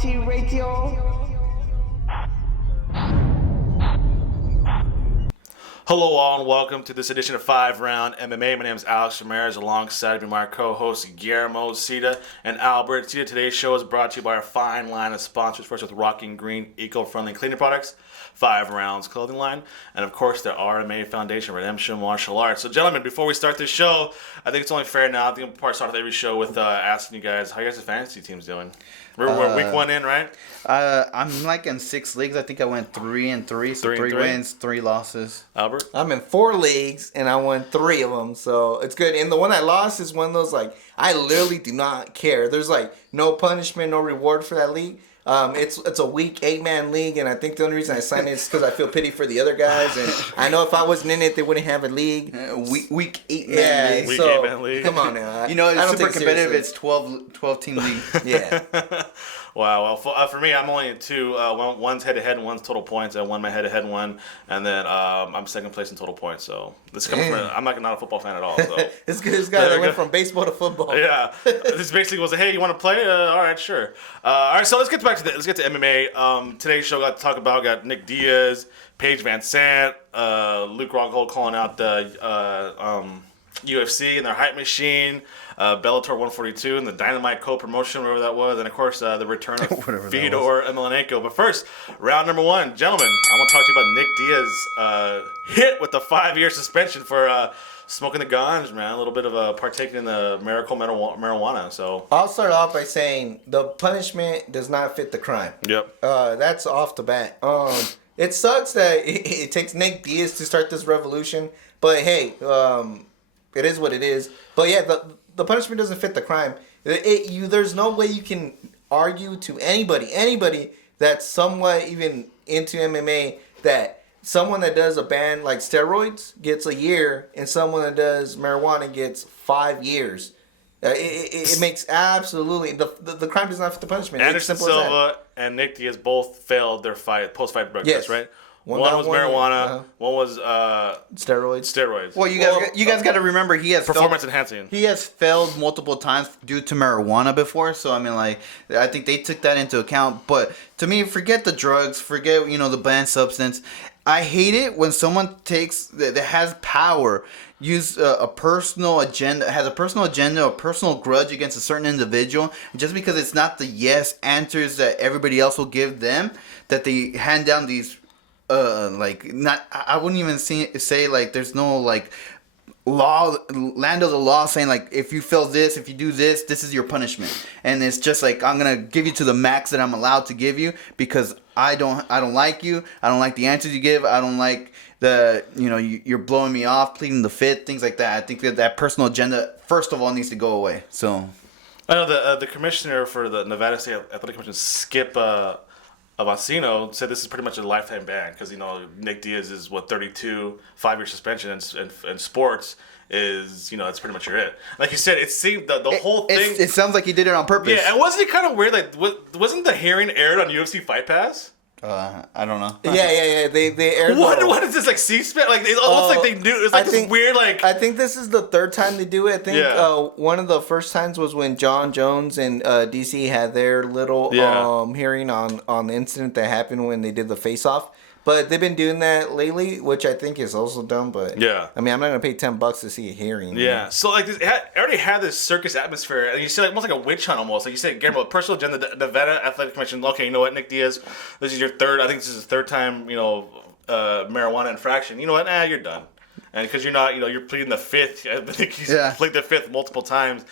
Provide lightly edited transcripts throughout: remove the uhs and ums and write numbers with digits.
Quality Radio. Hello all and welcome to this edition of 5 Round MMA. My name is Alex Ramirez. Alongside me my co-hosts Guillermo Cita and Albert Cita. Today's show is brought to you by our fine line of sponsors. First with Rocking Green eco-friendly cleaning products, 5 Rounds clothing line, and of course the RMA Foundation Redemption Martial Arts. So gentlemen, before we start this show, I think it's only fair now. I think we'll probably start every show with asking you guys how you guys' fantasy team's doing. We're week one in, right? I'm like in 6 leagues. I think I went 3-3, so 3 wins, 3 losses. Albert? I'm in 4 leagues and I won 3 of them, so it's good. And the one I lost is one of those, like, I literally do not care. There's like no punishment, no reward for that league. It's a weak 8-man league, and I think the only reason I signed it is because I feel pity for the other guys, and I know if I wasn't in it, they wouldn't have a league. Week 8-man league. Week So 8-man league. come on now. You know, it's super competitive. It's 12-team league. Yeah. Wow. Well, for me, I'm only in 2. One's head-to-head and one's total points. I won my head-to-head one, and then I'm second place in total points. So this comes from I'm not a football fan at all. So. This guy went from baseball to football. Yeah. This basically was, hey, you want to play? All right, sure. All right, so let's get to MMA. Today's show got Nick Diaz, Paige Van Sant, Luke Rockhold calling out the UFC and their hype machine, Bellator 142 and the Dynamite co-promotion, whatever that was, and of course the return of Fedor Emelianenko. But first, round number 1, gentlemen, I want to talk to you about Nick Diaz hit with the 5-year suspension for smoking the ganj, man. A little bit of partaking in the miracle marijuana. So I'll start off by saying the punishment does not fit the crime. Yep. That's off the bat. It sucks that it takes Nick Diaz to start this revolution, but hey, it is what it is. But yeah, the punishment doesn't fit the crime. There's no way you can argue to anybody that's somewhat even into MMA that someone that does a ban like steroids gets a year, and someone that does marijuana gets 5 years. It makes absolutely the crime does not fit the punishment. Anderson Silva and Nick Diaz both failed their post-fight drug test, right? One was marijuana. One was steroids. Well, you guys got to remember he has performance enhancing. He has failed multiple times due to marijuana before, so I mean, like, I think they took that into account. But to me, forget the drugs, forget the banned substance. I hate it when someone that has power, use a personal agenda, a personal grudge against a certain individual, just because it's not the yes answers that everybody else will give them, that they hand down these. I wouldn't even say like there's no like land of the law saying like if you fail this, if you do this, this is your punishment, and it's just like I'm gonna give you to the max that I'm allowed to give you because I don't like you, I don't like the answers you give, I don't like you're blowing me off, pleading the fifth, things like that. I think that personal agenda first of all needs to go away. So I know the commissioner for the Nevada State Athletic Commission, Skip Avancino, said this is pretty much a lifetime ban because Nick Diaz is 32, 5-year suspension in sports is that's pretty much it. Like you said, it seemed the whole thing. It sounds like he did it on purpose. Yeah, and wasn't it kind of weird? Like, wasn't the hearing aired on UFC Fight Pass? I don't know. Yeah. They aired. What is this, like C-SPAN? Like it looks like they knew. It's like this weird like. I think this is the 3rd time they do it. I think one of the first times was when John Jones and DC had their little hearing on the incident that happened when they did the face-off. But they've been doing that lately, which I think is also dumb. But yeah, I mean, I'm not gonna pay $10 to see a hearing. Yeah, so like it already had this circus atmosphere, and you see like almost like a witch hunt almost. Like you said, Guillermo, personal agenda, the Nevada Athletic Commission. Okay, you know what, Nick Diaz, this is your 3rd. I think this is the 3rd time. Marijuana infraction. You know what? You're done. And because you're not, you're pleading the 5th. I think he's pleaded the 5th multiple times.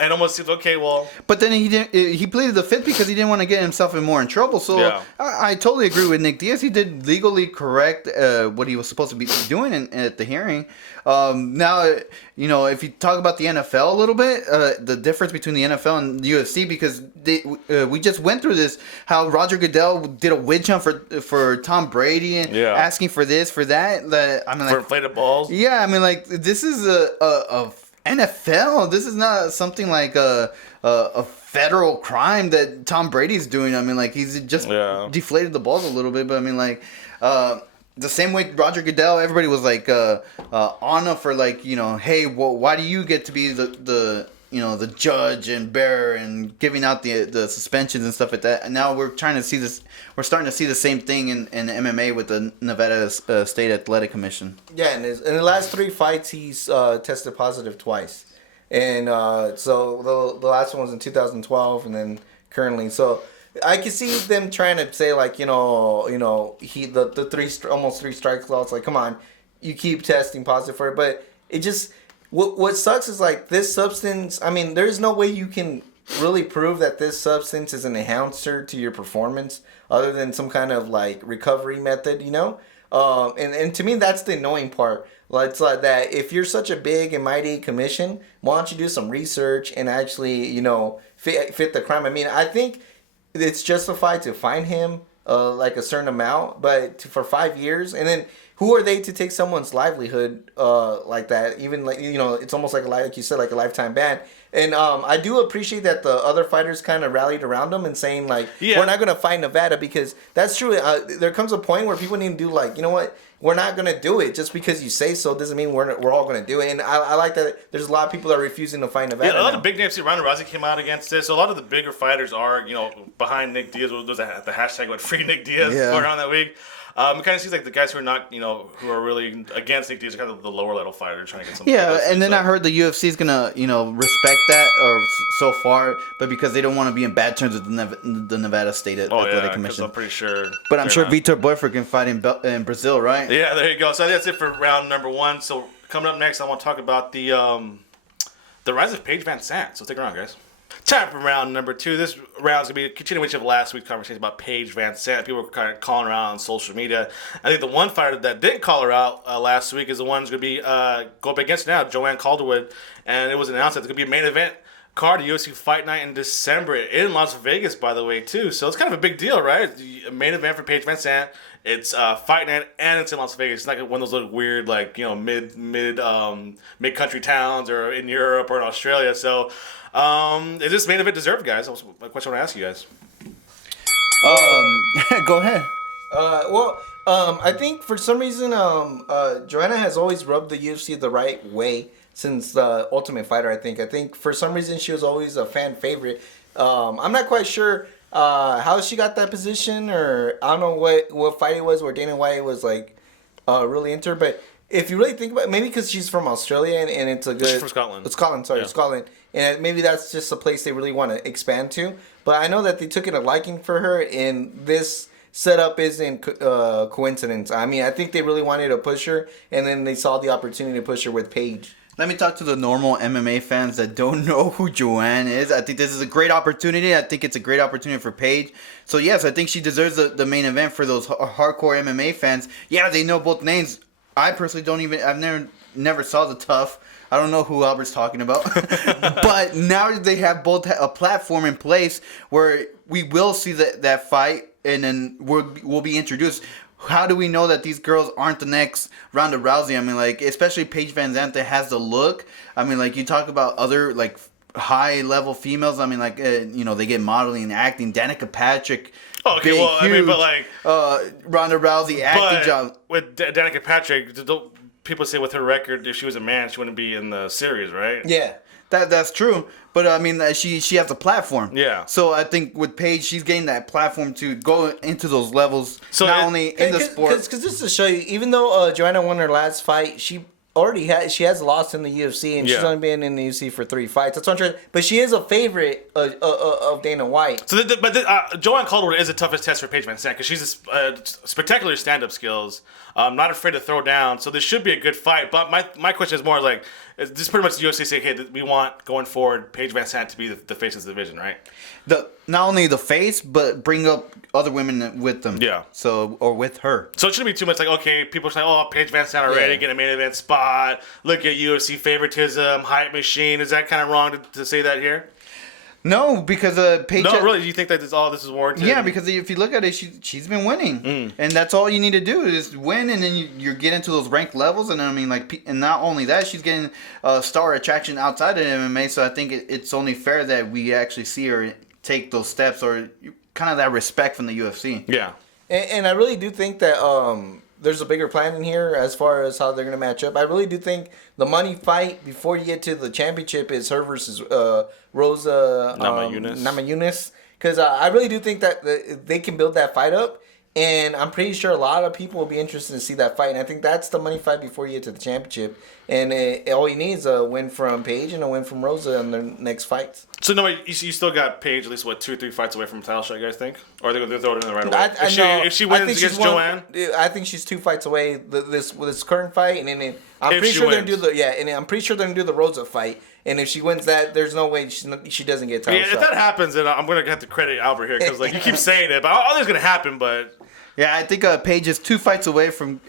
And almost seems okay. Well, but then he didn't. He pleaded the 5th because he didn't want to get himself in more trouble. So I totally agree with Nick Diaz. He did legally correct what he was supposed to be doing at the hearing. Now, if you talk about the NFL a little bit, the difference between the NFL and the UFC, because we just went through this. How Roger Goodell did a witch hunt for Tom Brady and asking for this, for that. I mean, for inflated balls. Yeah, I mean, like this is a NFL. This is not something like a federal crime that Tom Brady's doing. I mean, like he's just deflated the balls a little bit, but I mean, like the same way Roger Goodell, everybody was like on him for like, hey, well, why do you get to be the the judge and bearer and giving out the suspensions and stuff like that. And now we're starting to see the same thing in MMA with the Nevada State Athletic Commission. Yeah, and in the last 3 fights, he's tested positive twice. And so the last one was in 2012 and then currently. So I can see them trying to say, like, he the almost 3 strikes law. It's like, come on, you keep testing positive for it. But it just, what sucks is, like, this substance, I mean, there's no way you can really prove that this substance is an enhancer to your performance other than some kind of, like, recovery method, And to me, that's the annoying part. Like, it's like that if you're such a big and mighty commission, why don't you do some research and actually, fit the crime? I mean, I think it's justified to fine him like a certain amount, but for 5 years, and then who are they to take someone's livelihood like that? Even like it's almost like you said, like a lifetime ban. And I do appreciate that the other fighters kind of rallied around him and saying, like, we're not gonna fight Nevada, because that's true. There comes a point where people need to do, like, you know what, we're not gonna do it. Just because you say so doesn't mean we're all gonna do it. And I like that there's a lot of people that are refusing to fight Nevada. Yeah, a lot of big names. Ronda Rousey came out against this. So a lot of the bigger fighters are, behind Nick Diaz. There's the hashtag with Free Nick Diaz going around that week. It kind of seems like the guys who are not, who are really against Nick Diaz are kind of the lower level fighter trying to get something. Yeah, and then I heard the UFC is gonna, respect that or so far, but because they don't want to be in bad terms with the Nevada State Athletic Commission. I'm pretty sure. But I'm sure Vitor Boyford can fight in Brazil, right? Yeah, there you go. So that's it for round number 1. So coming up next, I want to talk about the rise of Paige Van Sant. So stick around, guys. Time for round number 2. This round is going to be a continuation of last week's conversation about Paige Van Sant. People were kind of calling her out on social media. I think the one fighter that didn't call her out last week is the one who's going to be go up against now, Joanne Calderwood. And it was announced that it's going to be a main event card at UFC Fight Night in December in Las Vegas, by the way, too. So it's kind of a big deal, right? A main event for Paige Van Sant. It's Fight Night and it's in Las Vegas. It's not one of those little weird, like, mid country towns or in Europe or in Australia. So is this main event deserved, guys? That was my question I want to ask you guys. Go ahead. I think for some reason, Joanna has always rubbed the UFC the right way since the Ultimate Fighter. I think for some reason she was always a fan favorite. I'm not quite sure how she got that position, or I don't know what fight it was where Dana White was like really into her. But if you really think about it, maybe because she's from Australia and it's a good... She's from Scotland. Scotland. And maybe that's just a place they really want to expand to. But I know that they took in a liking for her, and this setup isn't coincidence. I mean, I think they really wanted to push her, and then they saw the opportunity to push her with Paige. Let me talk to the normal MMA fans that don't know who Joanne is. I think this is a great opportunity. I think it's a great opportunity for Paige. So, yes, I think she deserves the main event for those hardcore MMA fans. Yeah, they know both names. I personally I've never saw the Tough. I don't know who Albert's talking about. But now they have both a platform in place where we will see that fight, and then we'll be introduced. How do we know that these girls aren't the next Ronda Rousey? I mean, like, especially Paige Van Zandt that has the look. I mean, like, you talk about other, like, high-level females. I mean, like, they get modeling and acting. Danica Patrick. Okay, big, well, huge, I mean, but, like... Ronda Rousey acting job. With Danica Patrick, people say with her record, if she was a man, she wouldn't be in the series, right? Yeah. That's true, but I mean, she has a platform. Yeah. So I think with Paige, she's getting that platform to go into those levels, so not only in the sport. Because just to show you, even though Joanna won her last fight, she has lost in the UFC, and she's only been in the UFC for 3 fights. That's what I'm trying. But she is a favorite of Dana White. So, Joanne Calderwood is the toughest test for Paige Van Sant because she's spectacular stand-up skills. Not afraid to throw down. So this should be a good fight. But my question is more like, is this pretty much the UFC saying, hey, we want going forward Paige Van Sant to be the face of the division, right? Not only the face, but bring up other women with them. Yeah. So, or with her. So it shouldn't be too much like, okay, people say, oh, Paige Van Sant already getting a main event spot. Look at UFC favoritism, hype machine. Is that kind of wrong to say that here? No, because Paige. No, really, you think that this is warranted? Yeah, because if you look at it, she's been winning, and that's all you need to do is win, and then you get into those ranked levels, and I mean, like, and not only that, she's getting star attraction outside of MMA. So I think it's only fair that we actually see her take those steps, or kind of that respect from the UFC. Yeah, and I really do think that there's a bigger plan in here as far as how they're gonna match up. I really do think the money fight before you get to the championship is her versus Rosa Namajunas. Because I really do think that they can build that fight up. And I'm pretty sure a lot of people will be interested to see that fight. And I think that's the money fight before you get to the championship. And all you need is a win from Paige and a win from Rosa in their next fights. So, no, you still got Paige at least, 2 or 3 fights away from a title shot, you guys think? Or are they going to throw it in there right away? If she wins against Joanne? I think she's 2 fights away with this current fight. And then I'm pretty sure they're going to do and I'm pretty sure they're going to do the Rosa fight. And if she wins that, there's no way she doesn't get a title shot. If that happens, then I'm going to have to credit Albert here. Because you keep saying it. But I don't think it's going to happen, but... Yeah, I think Paige is 2 fights away from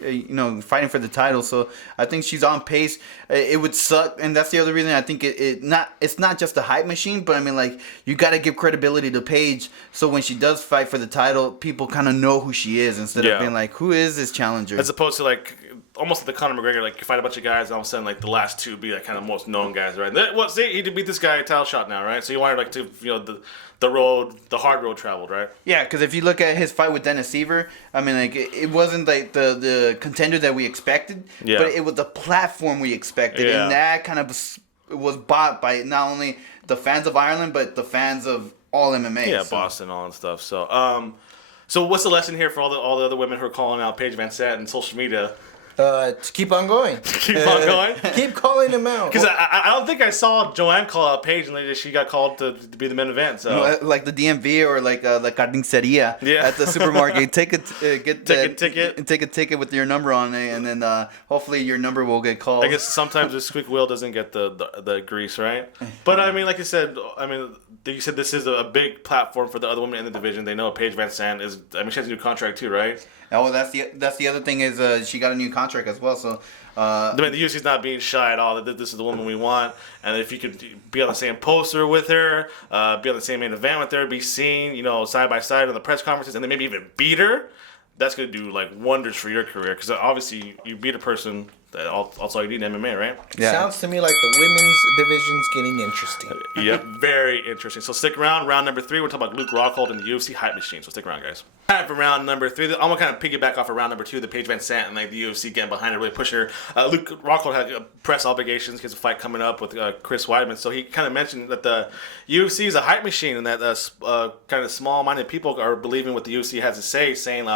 fighting for the title, so I think she's on pace. It would suck, and that's the other reason I think it's not just a hype machine, but I mean you got to give credibility to Paige, so when she does fight for the title, people kind of know who she is instead of being like, who is this challenger? As opposed to almost like the Conor McGregor, you fight a bunch of guys, and all of a sudden the last 2 be kind of most known guys, right? He did beat this guy a title shot now, right? So you wanted to the hard road traveled, right? Yeah, because if you look at his fight with Dennis Seaver, I mean, it wasn't the contender that we expected, but it was the platform we expected, and that kind of was bought by not only the fans of Ireland, but the fans of all MMA. Yeah, Boston, all that stuff. So what's the lesson here for all the other women who are calling out Paige Van Zandt on social media? To keep on going. Keep on going? Keep calling him out. Because I don't think I saw Joanne call out Paige and she got called to be the main event. So like the DMV or like the carniceria at the supermarket. Take a ticket with your number on it, and then hopefully your number will get called. I guess sometimes the squeak wheel doesn't get the grease, right? But I mean, like you said, you said this is a big platform for the other women in the division. They know Paige Van Zandt is. I mean, she has a new contract too, right? Oh, that's the other thing is she got a new contract as well. So the UFC's not being shy at all. This is the woman we want, and if you could be on the same poster with her, be on the same main event with her, be seen, side by side in the press conferences, and then maybe even beat her, that's gonna do wonders for your career. Because obviously you beat a person. That's all you need in MMA, right? Yeah. Sounds to me like the women's division's getting interesting. Yep, very interesting. So stick around. Round number 3, we're talking about Luke Rockhold and the UFC hype machine. So stick around, guys. Time for round number 3. I'm gonna kind of piggyback off of round number 2, the Paige Van Zandt and the UFC getting behind her, really push her. Luke Rockhold had press obligations. He has a fight coming up with Chris Weidman. So he kind of mentioned that the UFC is a hype machine and that kind of small-minded people are believing what the UFC has to say, saying.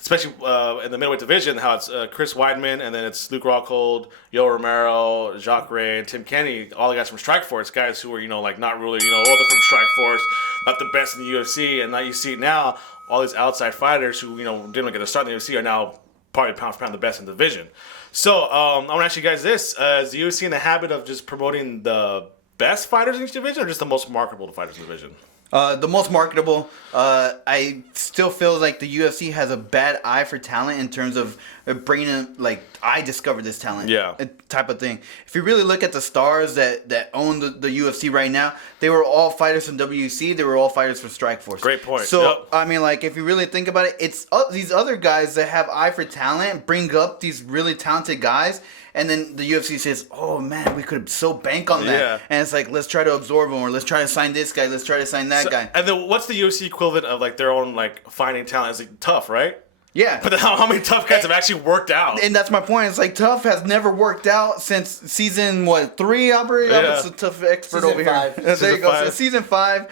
Especially in the middleweight division, how it's Chris Weidman, and then it's Luke Rockhold, Yoel Romero, Jacques Ray, and Tim Kenny, all the guys from Strikeforce, guys who were, not really, they're from Strikeforce, not the best in the UFC, and now you see now all these outside fighters who, didn't get a start in the UFC are now probably pound for pound the best in the division. So I want to ask you guys this: is the UFC in the habit of just promoting the best fighters in each division, or just the most marketable fighters in the division? The most marketable. I still feel like the UFC has a bad eye for talent in terms of bringing in, I discovered this talent. Yeah. Type of thing. If you really look at the stars that own the UFC right now, they were all fighters from WC. They were all fighters from Strikeforce. Great point. So, I mean, if you really think about it, it's these other guys that have eye for talent bring up these really talented guys. And then the UFC says, oh, man, we could so bank on that. Yeah. And it's let's try to absorb him, or let's try to sign this guy. Let's try to sign that guy. And then what's the UFC equivalent of, their own, finding talent? Is tough, right? Yeah. But how many tough guys have actually worked out? And that's my point. It's tough has never worked out since season, 3, Albert? Yeah. I'm a tough expert season over 5. here. There you go. 5. So season 5,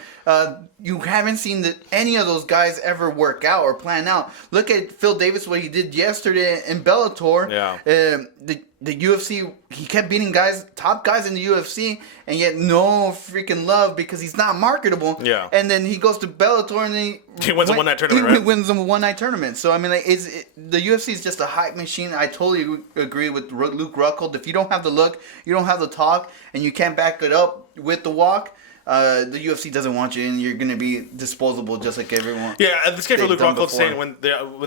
you haven't seen any of those guys ever work out or plan out. Look at Phil Davis, what he did yesterday in Bellator. Yeah. The UFC, he kept beating top guys in the UFC, and yet no freaking love because he's not marketable. Yeah. And then he goes to Bellator and he wins a one-night tournament, He right? wins a one-night tournament. So, I mean, the UFC is just a hype machine. I totally agree with Luke Rockhold. If you don't have the look, you don't have the talk, and you can't back it up with the walk, the UFC doesn't want you, and you're going to be disposable just like everyone. Yeah, this came from Luke Rockhold saying when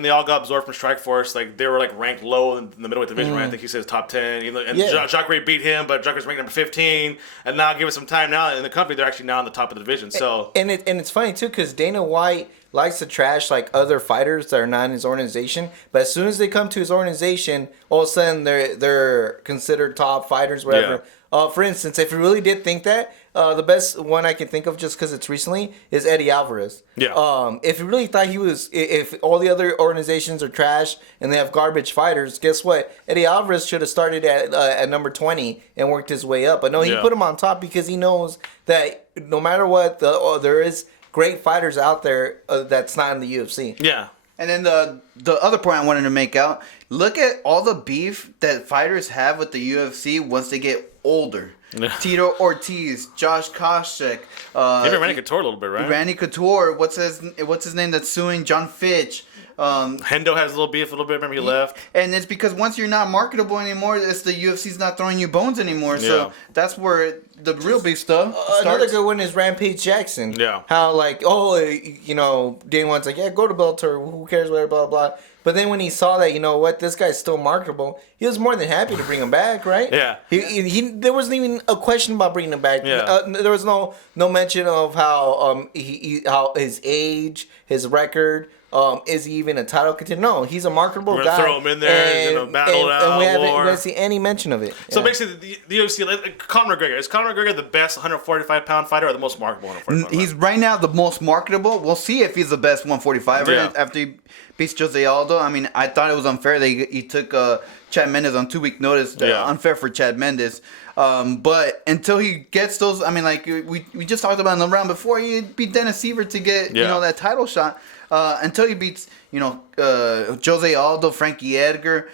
they all got absorbed from Strikeforce, they were ranked low in the middleweight division. Right? I think he says top 10. And Jacques Ray beat him, but Jacques Ray's ranked number 15. And now, give it some time now in the company, they're actually now in the top of the division. So and it's funny too because Dana White likes to trash other fighters that are not in his organization, but as soon as they come to his organization, all of a sudden they're considered top fighters, whatever. Yeah. For instance, if you really did think that, the best one I can think of, just because it's recently, is Eddie Alvarez. Yeah. If you really thought he was, if all the other organizations are trash and they have garbage fighters, guess what? Eddie Alvarez should have started at number 20 and worked his way up. But no, he put him on top because he knows that no matter what, there is great fighters out there that's not in the UFC. Yeah. And then the other point I wanted to make out, look at all the beef that fighters have with the UFC once they get older. Tito Ortiz, Josh Koscheck, Even Randy Couture a little bit, right? Randy Couture, what's his name that's suing? John Fitch. Hendo has a little beef a little bit. Remember he left. And it's because once you're not marketable anymore, it's the UFC's not throwing you bones anymore. Yeah. So that's where the real beef stuff starts. Another good one is Rampage Jackson. Yeah. How Dana White's like, yeah, go to Bellator. Who cares? Whatever, blah blah. But then when he saw that, you know what, this guy's still marketable, he was more than happy to bring him back, right? Yeah. He there wasn't even a question about bringing him back. Yeah. There was no mention of how how his age, his record. Is he even a title contender? No, he's a marketable We're guy. Throw him in there, battle it out, and we war. haven't seen any mention of it. So Yeah. basically, the UFC, like, Conor McGregor. Is Conor McGregor the best 145-pound fighter or the most marketable 145-pound He's right now the most marketable. We'll see if he's the best 145er Yeah. after he beats Jose Aldo. I mean, I thought it was unfair that he took Chad Mendes on 2-week notice. Yeah. Unfair for Chad Mendes. But until he gets those, I mean, like we just talked about in the round before, he beat Dennis Seaver to get that title shot. Until he beats Jose Aldo, Frankie Edgar,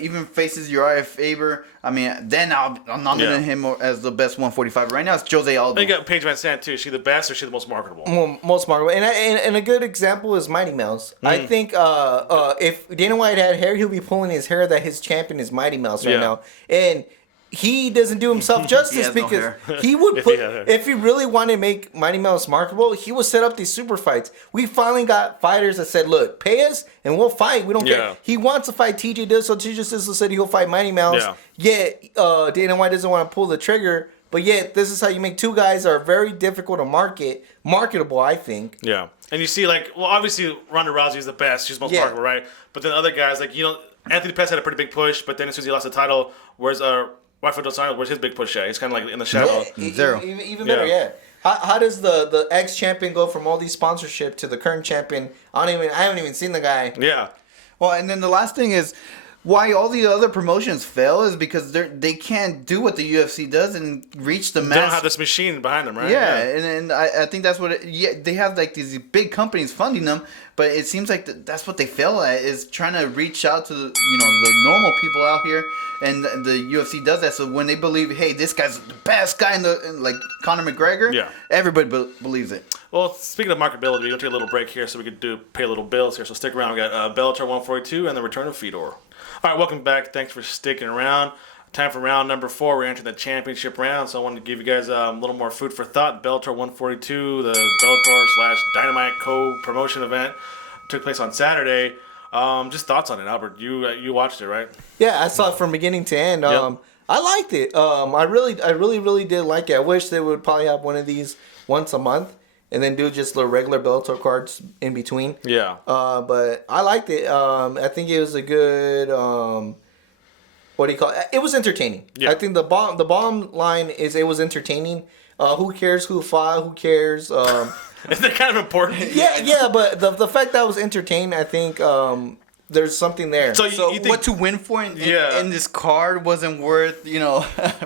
even faces Uriah Faber. I mean, then I'll nominate him as the best 145. Right now, it's Jose Aldo. You got Paige Van Sant too. Is she the best or is she the most marketable? Most marketable, and a good example is Mighty Mouse. I think if Dana White had hair, he'll be pulling his hair that his champion is Mighty Mouse right now, and he doesn't do himself justice because he would If put he had hair. if he really wanted to make Mighty Mouse marketable, he would set up these super fights. We finally got fighters that said, "Look, pay us and we'll fight. We don't care." He wants to fight TJ Dizzle, so TJ Dizzle said he'll fight Mighty Mouse. Yet Dana White doesn't want to pull the trigger. But yet, this is how you make two guys that are very difficult to marketable, I think. Yeah. And you see, like, well, obviously, Ronda Rousey is the best. She's most marketable, right? But then other guys, like, Anthony Pettis had a pretty big push, but then as soon as he lost the title, where's Rafael Dos Anjos, where's his big push at? He's kind of like in the shadow. Zero. Even better, yeah. How does the ex-champion go from all these sponsorship to the current champion? I haven't even seen the guy. Yeah. Well, and then the last thing is why all the other promotions fail is because they can't do what the UFC does and reach the mass. They don't have this machine behind them, right? Yeah, and I think that's what they have, like these big companies funding them, but it seems like that's what they fail at, is trying to reach out to the normal people out here, and the UFC does that. So when they believe, hey, this guy's the best guy like Conor McGregor, everybody believes it. Well, speaking of marketability, we're going to take a little break here so we could pay a little bills here. So stick around. We got Bellator 142 and the return of Fedor. All right, welcome back. Thanks for sticking around. Time for round number 4. We're entering the championship round, so I wanted to give you guys a little more food for thought. Bellator 142, the Bellator/Dynamite co-promotion event, took place on Saturday. Just thoughts on it, Albert. You watched it, right? Yeah, I saw it from beginning to end. I liked it. I really did like it. I wish they would probably have one of these once a month, and then do just the regular Bellator cards in between. Yeah. But I liked it. I think it was a good. What do you call it? It was entertaining. Yeah. I think the bottom line is it was entertaining. Who cares who fought? Who cares? Isn't that kind of important? Yeah. But the fact that I was entertained, I think there's something there. So you think what to win for in this card wasn't worth,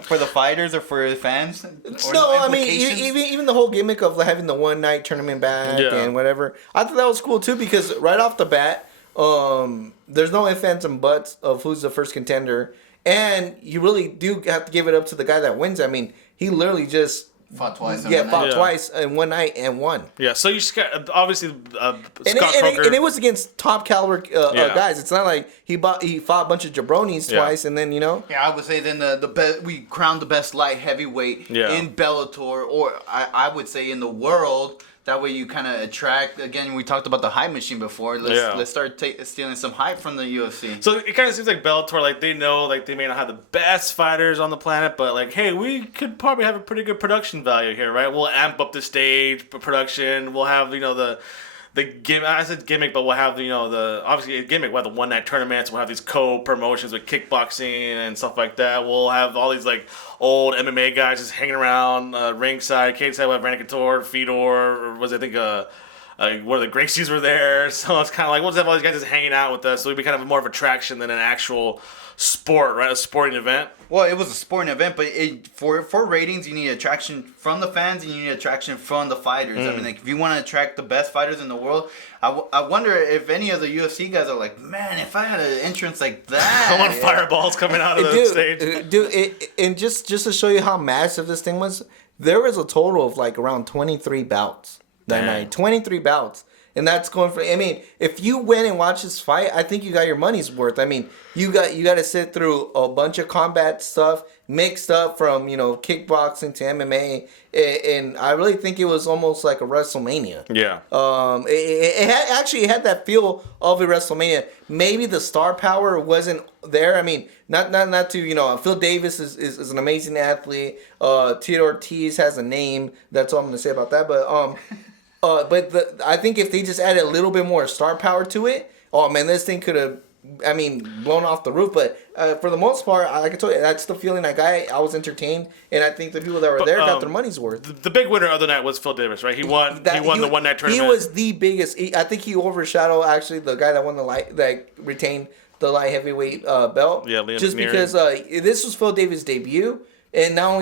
for the fighters or for the fans? No, I mean, even the whole gimmick of having the one night tournament back and whatever, I thought that was cool too, because right off the bat, there's no ifs, ands, and buts of who's the first contender, and you really do have to give it up to the guy that wins. I mean, he literally just fought twice. Twice in one night and won. Yeah, so you got, obviously, Scott and Coker. it was against top caliber guys. It's not like he fought a bunch of jabronis twice and then Yeah, I would say then the best, we crowned the best light heavyweight in Bellator, or I would say in the world. That way you kind of attract, again, we talked about the hype machine before. Let's start stealing some hype from the UFC. So it kind of seems like Bellator, like, they know, like, they may not have the best fighters on the planet, but, like, hey, we could probably have a pretty good production value here, right? We'll amp up the stage production. We'll have, the the game. I said gimmick, but we'll have the obviously a gimmick. We'll have the one night tournaments. We'll have these co-promotions with kickboxing and stuff like that. We'll have all these like old MMA guys just hanging around ringside, cage side. We'll have Randy Couture, Fedor, or was I think one of the Gracies were there. So it's kind of like we'll just have all these guys just hanging out with us. So it'd be kind of more of attraction than an actual sport, right? A sporting event. Well, it was a sporting event, but for ratings, you need attraction from the fans and you need attraction from the fighters. I mean, like, if you want to attract the best fighters in the world, I wonder if any of the UFC guys are like, man, if I had an entrance like that. I want fireballs coming out of the stage. And just to show you how massive this thing was, there was a total of like around 23 bouts that night. 23 bouts. And that's going for. I mean, if you went and watched this fight, I think you got your money's worth. I mean, you got to sit through a bunch of combat stuff, mixed up from kickboxing to MMA, and I really think it was almost like a WrestleMania. Yeah. It actually had that feel of a WrestleMania. Maybe the star power wasn't there. I mean, not to Phil Davis is an amazing athlete. Tito Ortiz has a name. That's all I'm gonna say about that. But I think if they just added a little bit more star power to it, oh man, this thing could have, blown off the roof. But for the most part, like I told you, that's the feeling I got. I was entertained, and I think the people that were there got their money's worth. The big winner of the night was Phil Davis, right? He won the one night tournament. He was the biggest. I think he overshadowed actually the guy that won that retained the light heavyweight belt. Yeah, Liam just McNeary. Because this was Phil Davis' debut. And not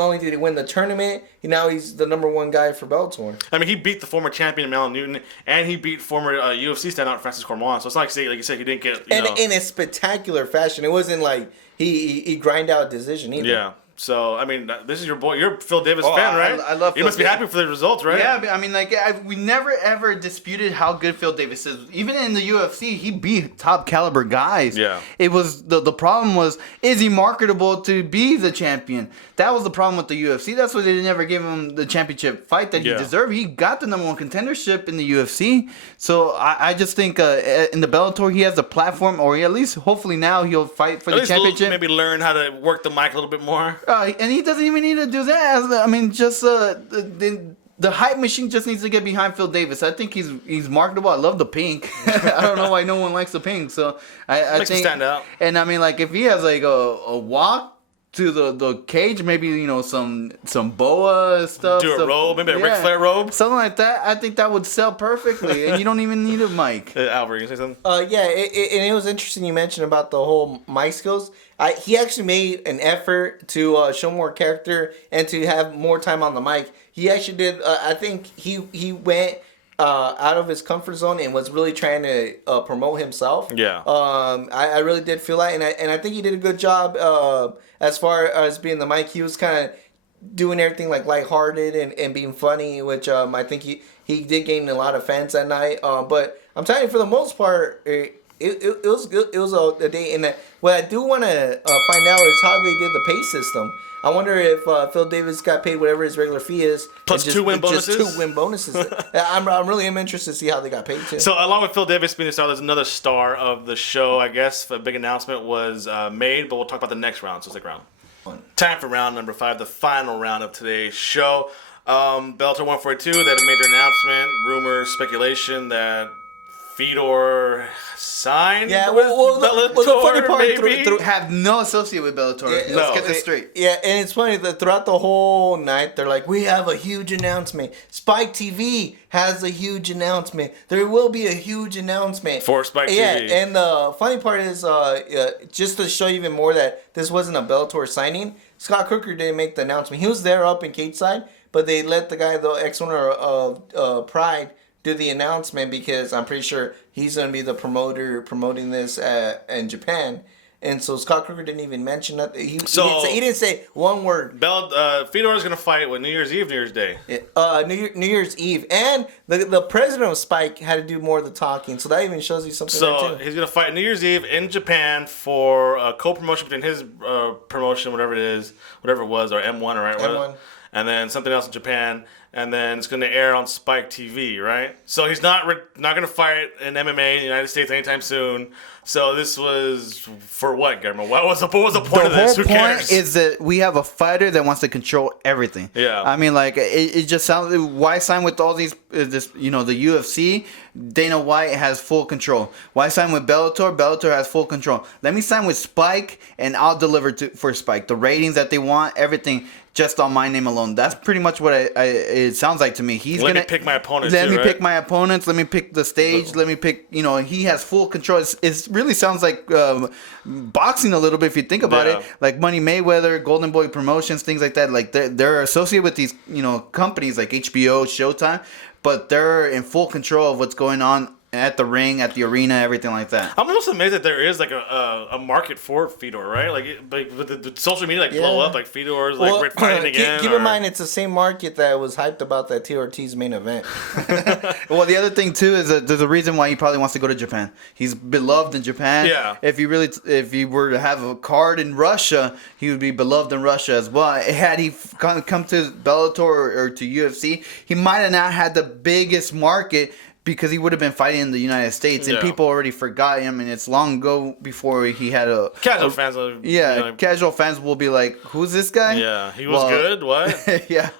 only did he win the tournament, now he's the number one guy for Bellator. I mean, he beat the former champion Malin Newton, and he beat former UFC standout Francis Cormon. So it's not like you said, he didn't get in a spectacular fashion. It wasn't like he grind out a decision either. Yeah. So, I mean, this is your boy. You're a Phil Davis fan, right? I love Phil You must be happy for the results, right? Yeah, I mean, like, we never, ever disputed how good Phil Davis is. Even in the UFC, he beat top caliber guys. Yeah. It was, the problem was, is he marketable to be the champion? That was the problem with the UFC. That's why they never gave him the championship fight that he deserved. He got the number one contendership in the UFC. So, I just think in the Bellator, he has a platform, or at least, hopefully now, he'll fight for the championship. Maybe learn how to work the mic a little bit more. And he doesn't even need to do that. I mean, just the hype machine just needs to get behind Phil Davis. I think he's marketable. I love the pink. I don't know why no one likes the pink. So I Makes think him stand out. And I mean, like, if he has like a walk to the cage, maybe some boa stuff. Do a robe, maybe a Ric Flair robe, something like that. I think that would sell perfectly, and you don't even need a mic. Albert, you say something? And it was interesting you mentioned about the whole mic skills. He actually made an effort to show more character and to have more time on the mic. He actually did. I think he went out of his comfort zone and was really trying to promote himself. Yeah. I really did feel that, and I think he did a good job as far as being the mic. He was kind of doing everything like lighthearted and being funny, which I think he did gain a lot of fans that night. But I'm telling you, for the most part, it was good. It was a day. And what I do want to find out is how they did the pay system. I wonder if Phil Davis got paid whatever his regular fee is. Plus just, 2 win bonuses? Just 2 win bonuses. I'm really interested to see how they got paid too. So along with Phil Davis being the star, there's another star of the show, I guess. A big announcement was made, but we'll talk about the next round. So stick around. Time for round number 5, the final round of today's show. Bellator 142, they had a major announcement, rumors, speculation that Fedor signed with Bellator, the funny part maybe? Have no associate with Bellator. Let's get this straight. Yeah, and it's funny that throughout the whole night, they're like, we have a huge announcement. Spike TV has a huge announcement. There will be a huge announcement. For Spike TV. Yeah, and the funny part is, just to show you even more that this wasn't a Bellator signing, Scott Crooker didn't make the announcement. He was there up in cage side, but they let the guy, the ex-owner of Pride, do the announcement because I'm pretty sure he's going to be the promoter promoting this in Japan. And so Scott Crooker didn't even mention that. He didn't say one word. Fedor is going to fight with New Year's Eve, New Year's Day. New Year's Eve. And the president of Spike had to do more of the talking. So that even shows you something there So too. he's going to fight New Year's Eve in Japan for a co-promotion between his promotion, whatever it was, or M1, right? M1. and then something else in Japan, and then it's going to air on Spike TV, right? So he's not going to fight in MMA in the United States anytime soon. So this was for what, Guillermo? What was the point of this? Who The whole point cares? is that we have a fighter that wants to control everything. Yeah. I mean, like, it just sounds... Why sign with all these... the UFC? Dana White has full control. Why sign with Bellator? Bellator has full control. Let me sign with Spike, and I'll deliver for Spike. The ratings that they want, everything... just on my name alone. That's pretty much what it sounds like to me. Let me pick my opponents. Let me pick my opponents. Let me pick the stage. Let me pick. He has full control. It really sounds like boxing a little bit if you think about it. Like Money Mayweather, Golden Boy Promotions, things like that. Like they're associated with these companies like HBO, Showtime, but they're in full control of what's going on at the ring, at the arena, everything like that. I'm almost amazed that there is like a market for Fedor, right? Like with the social media blow up, like Fedor's like fighting again. Keep in mind, it's the same market that was hyped about that TRT's main event. Well, the other thing too is that there's a reason why he probably wants to go to Japan. He's beloved in Japan. Yeah. If he were to have a card in Russia, he would be beloved in Russia as well. Had he come to Bellator or to UFC, he might have not had the biggest market, because he would have been fighting in the United States, and people already forgot him, and it's long ago before he had a... Casual fans. Casual fans will be like, who's this guy? Yeah, he was good, what? Yeah.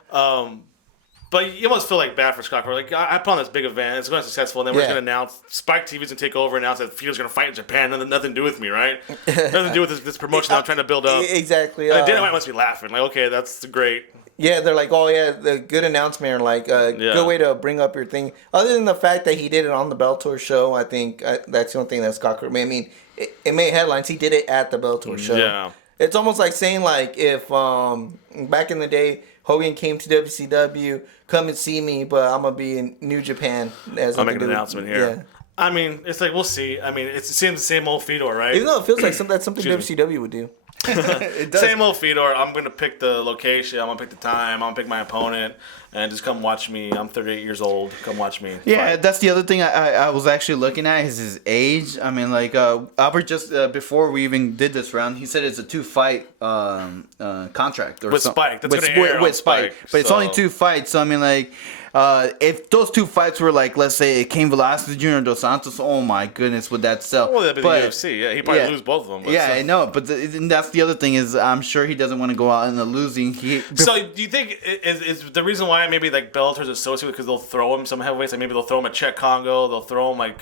But you almost feel like bad for Scott Coker. Like, I put on this big event, it's going to be successful, and then we're just going to announce, Spike TV's going to take over and announce that Fedor's going to fight in Japan, nothing to do with me, right? Nothing to do with this promotion I'm trying to build up. Exactly. And Dana White must be laughing, like, okay, that's great. Yeah, they're like, oh yeah, the good announcement, like, good way to bring up your thing. Other than the fact that he did it on the Bellator show, I think that's the only thing that Scott Coker. I mean, it made headlines. He did it at the Bellator show. Yeah, it's almost like saying like if back in the day Hogan came to WCW, come and see me, but I'm gonna be in New Japan. I'll make an announcement here. Yeah. I mean, it's like we'll see. I mean, it's the same old Fedor, right? Even though it feels like that's something WCW would do. It does. Same old Fedor. I'm gonna pick the location. I'm gonna pick the time. I'm gonna pick my opponent, and just come watch me. I'm 38 years old. Come watch me. Yeah, fight. that's the other thing I was actually looking at is his age. I mean, like Albert just before we even did this round, he said it's a 2-fight contract with Spike. That's gonna air with on Spike, but it's only 2 fights. So I mean, like. If those 2 fights were like, let's say, Cain Velasquez Jr. Dos Santos, oh my goodness, would that sell? Well, that'd be the UFC. Yeah, he'd probably lose both of them. Yeah, I know, but that's the other thing is I'm sure he doesn't want to go out in the losing. So do you think is the reason why maybe like Bellator's associated because they'll throw him some heavyweights? Like maybe they'll throw him a Czech Congo, they'll throw him like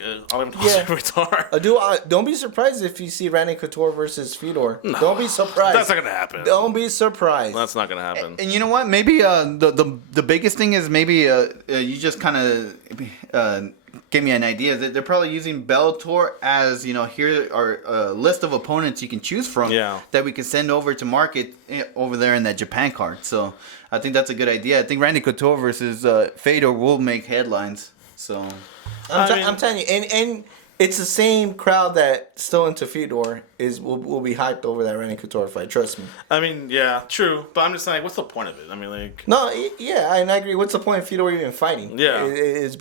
don't be surprised if you see Randy Couture versus Fedor. No, don't be surprised. That's not gonna happen. Don't be surprised. That's not gonna happen. And you know what? Maybe the biggest thing is maybe you just kind of give me an idea that they're probably using Bellator as here are a list of opponents you can choose from that we can send over to market over there in that Japan card. So I think that's a good idea. I think Randy Couture versus Fedor will make headlines. So I'm telling you, and it's the same crowd that still into Fedor will be hyped over that Randy Couture fight. Trust me. I mean, yeah, true, but I'm just saying, what's the point of it? I mean, like, no, yeah, and I agree. What's the point of Fedor even fighting? Yeah, is a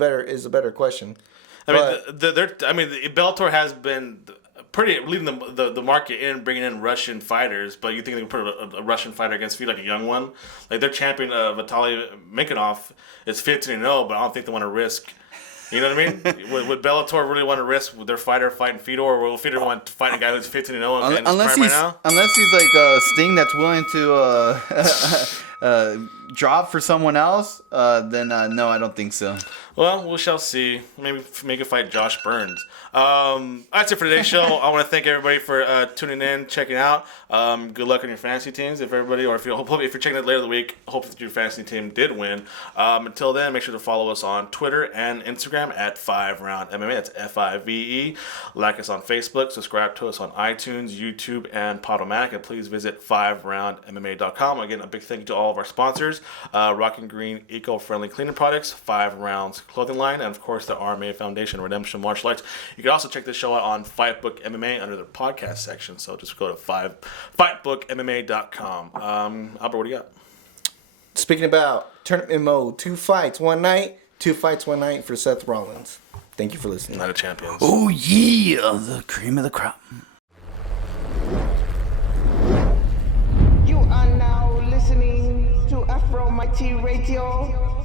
better question. I mean, Bellator has been pretty leading the market in bringing in Russian fighters, but you think they can put a Russian fighter against Fedor, like a young one? Like their champion Vitaly Mikhonov is 15-0, but I don't think they want to risk. You know what I mean? Would Bellator really want to risk their fighter fighting Fedor, or will Fedor want to fight a guy who's 15-0 and unless he's right now? Unless he's like Sting that's willing to drop for someone else, then no, I don't think so. Well, we shall see. Maybe make a fight Josh Burns. That's it for today's show. I want to thank everybody for tuning in, checking out. Good luck on your fantasy teams, if everybody, or if you're checking it later in the week. Hope that your fantasy team did win. Until then, make sure to follow us on Twitter and Instagram at FiveRoundMMA. That's FIVE. Like us on Facebook. Subscribe to us on iTunes, YouTube, and Podomatic. And please visit FiveRoundMMA.com. Again, a big thank you to all of our sponsors: Rock and Green eco-friendly cleaning products, 5 Rounds clothing line, and of course the RMA Foundation Redemption Martial Arts. You can also check this show out on Fightbook MMA under the podcast section. So just go to fightbookmma.com. Albert, what do you got? Speaking about tournament mode, 2 fights one night, 2 fights one night for Seth Rollins. Thank you for listening. Night of Champions. Oh yeah, the cream of the crop. You are now listening to FRMMA. YT Radio.